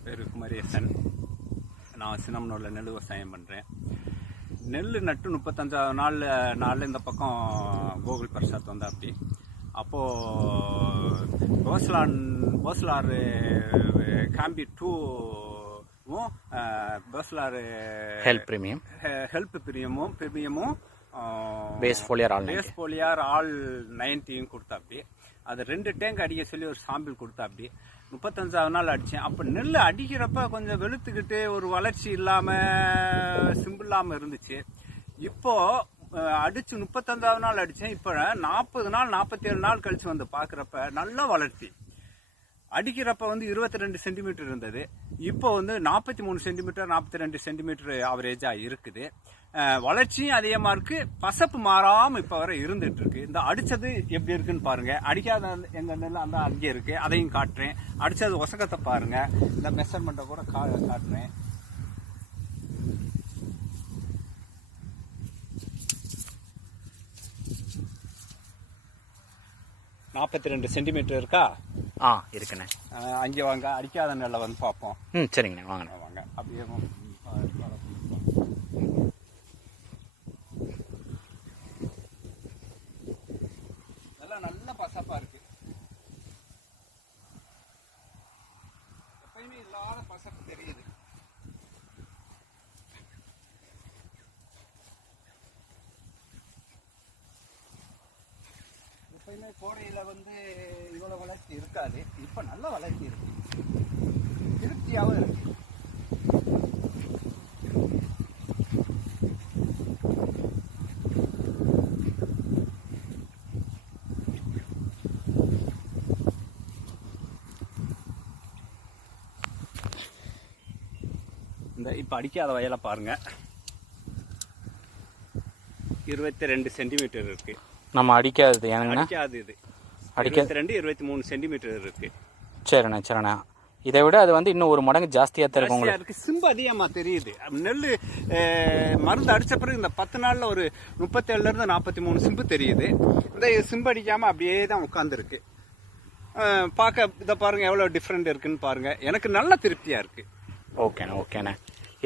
என் பேர் குமரேசன். நான் சின்னமனூரில் நெல் விவசாயம் பண்ணுறேன். நெல் நட்டு 35வது நாளில் இந்த பக்கம் கோகுல் பிரசாத் வந்தா அப்படி. அப்போது போஸ்லார் காம்பி 2வும் போஸ்லார் ஹெல்ப் பிரீமியமும் பேஸ் போலியார் ஆல் 90யும் கொடுத்தா அப்படி. அது 2 டேங்க் அடிக்க சொல்லி ஒரு சாம்பிள் கொடுத்தா அப்படி. 35வது நாள் அடித்தேன். அப்போ நெல் அடிக்கிறப்ப கொஞ்சம் வெளுத்துக்கிட்டு ஒரு வளர்ச்சி இல்லாமல் சிம்பிளாமல் இருந்துச்சு. இப்போது அடித்து 35வது நாள் அடித்தேன். இப்போ 40 நாள் 47 நாள் கழித்து வந்து பார்க்குறப்ப நல்ல வளர்ச்சி. அடிக்கிறப்ப வந்து 22 சென்டிமீட்டர் இருந்தது. இப்போ வந்து 43 சென்டிமீட்டர் 42 சென்டிமீட்டர் ஆவரேஜாக இருக்குது. வளர்ச்சியும் அதிகமாக இருக்குது. பசப்பு மாறாமல் இப்போ வரை இருந்துட்டு இருக்கு. இந்த அடித்தது எப்படி இருக்குன்னு பாருங்கள். அடிக்காத எங்கள் நெல் அந்த அங்கே இருக்குது, அதையும் காட்டுறேன். அடித்தது ஒசக்கத்தை பாருங்கள். இந்த மெஷர்மெண்ட்டை கூட காட்டுறேன். $42 சென்டிமீட்டர் இருக்கா? இருக்குண்ணே. அங்கே வாங்க, அடிக்காத நெல்லை வந்து பார்ப்போம். சரிங்கண்ணே, வாங்கண்ணே. வாங்க. அப்படியே எல்லாம் நல்ல பசப்பா இருக்கு. எப்பயுமே இல்லாத பசப்பு தெரியுது. எப்பயுமே கோடையில் வந்து இவ்வளோ வளர்ச்சி இருக்காது. இப்போ நல்ல வளர்ச்சி இருக்கு, திருப்தியாகவும் இருக்கு. இந்த இப்போ அடிக்காத வயலை பாருங்க, 22 சென்டிமீட்டர் இருக்கு. நம்ம அடிக்காதது இது 22 23 சென்டிமீட்டர் இருக்கு. சரிண்ணா. இதை விட அது வந்து இன்னும் ஒரு மடங்கு ஜாஸ்தியாக இருக்கு. சிம்பு அதிகமாக தெரியுது. நெல் மருந்து அடித்த பிறகு இந்த 10 நாளில் ஒரு 37 to 43 சிம்பு தெரியுது. இந்த சிம்பு அடிக்காமல் அப்படியே தான் உட்காந்துருக்கு. பார்க்க இதை பாருங்க, எவ்வளோ டிஃப்ரெண்ட் இருக்குன்னு பாருங்க. எனக்கு நல்ல திருப்தியாக இருக்கு. ஓகேண்ணே.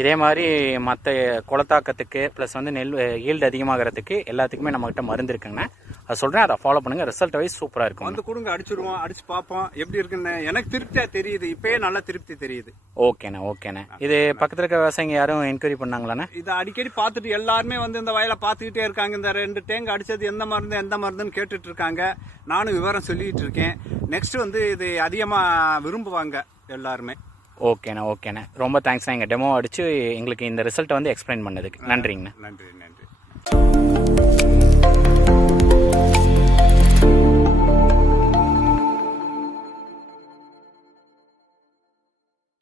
இதே மாதிரி மற்ற குளத்தாக்கத்துக்கு ப்ளஸ் வந்து நெல் ஈல்டு அதிகமாகிறதுக்கு எல்லாத்துக்குமே நம்மகிட்ட மருந்து இருக்குங்கண்ணே. அதை சொல்கிறேன், அதை ஃபாலோ பண்ணுங்கள். ரிசல்ட் வைஸ் சூப்பராக இருக்கும். வந்து கொடுங்க, அடிச்சுடுவோம், அடிச்சு பார்ப்போம் எப்படி இருக்குன்னு. எனக்கு திருப்தியாக தெரியுது. இப்போயே நல்ல திருப்தி தெரியுது. ஓகேண்ணே. இது பக்கத்தில் இருக்க விவசாயிங்க யாரும் என்கொயரி பண்ணாங்களாண்ணே? இதை அடிக்கடி பார்த்துட்டு எல்லாருமே வந்து இந்த வயலை பார்த்துக்கிட்டே இருக்காங்க. இந்த 2 டேங்க் அடித்தது எந்த மருந்துன்னு கேட்டுட்டு இருக்காங்க. நானும் விவரம் சொல்லிட்டு இருக்கேன். நெக்ஸ்ட் வந்து இது அதிகமாக விரும்புவாங்க எல்லாருமே. ஓகேண்ணே. ரொம்ப தேங்க்ஸ்ண்ணா. எங்கள் டெமோ அடித்து எங்களுக்கு இந்த ரிசல்ட்டை வந்து எக்ஸ்பிளைன் பண்ணதுக்கு. நன்றிங்கண்ணா. நன்றி.